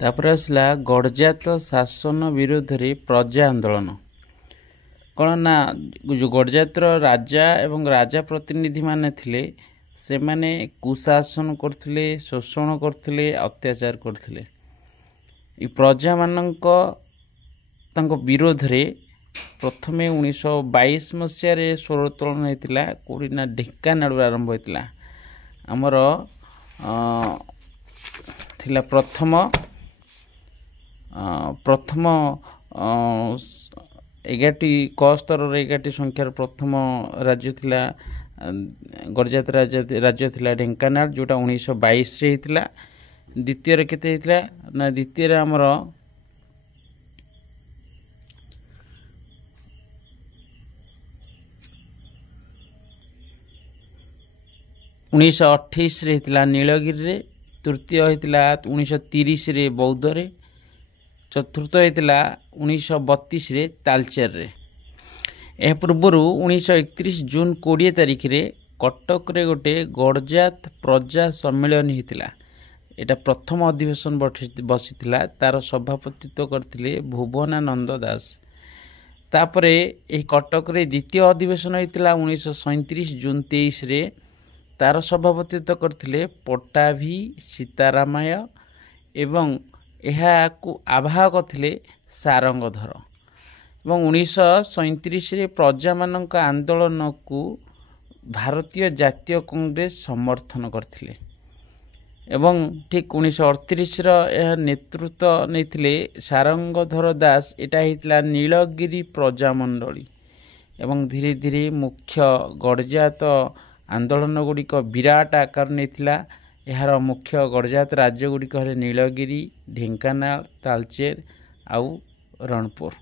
तापर आसला गडजात शासन विरोध रे प्रजा आंदोलन। कौन ना जो गडजातर राजा एवं राजा प्रतिनिधि माने थिले से माने कुशासन करथिले, शोषण करथिले, अत्याचार करथिले। इ प्रजा मानक तांको विरोध रे प्रथमे 1922 मसीह रे स्वर उत्तोलन होइतिला। कोडिना ढेंकानाळ आरंभ होइतिला। हमर थिला प्रथम 11टी क स्तर 11टी संख्यार प्रथम राज्य थिला गडजात राज्य थिला ढेंकानाळ, जोटा 1922 रे हितला। द्वितीय रे केते हितला ना द्वितीय रे हमर 1928 रे हितला नीलगिरी रे। तृतीय हितला 1930 रे बौद्ध रे। चतुर्थ हितला 1932 रे तालचेर रे। ए पूर्व 1931 जून 20 तारिख रे कटक रे गोटे गडजात प्रजा सम्मेलन हितला। एटा प्रथम अधिवेशन बसिथिला। तार सभापतित्व करथिले भुवनानंद दास। तापरे ए कटक रे द्वितीय अधिवेशन हितला 1937 जून 23 रे। तार सभापतित्व करथिले पट्टाभी सीतारामय एवं एहा को आवाहक थिले सारंगधर। एवं 1937 रे प्रजा मानक आंदोलन को भारतीय जातीय कांग्रेस समर्थन करथिले। एवं ठीक 1938 रो यह नेतृत्व नेथिले सारंगधर दास। एटा हितला नीलगिरी प्रजा मंडली। एवं धीरे धीरे मुख्य गडजात आंदोलन गुड़िक विराट आकार नेथिला। यार मुख्य गडजात राज्य गुड़िक नीलगिरी, ढेंकानाळ, तालचेर आउ रणपुर।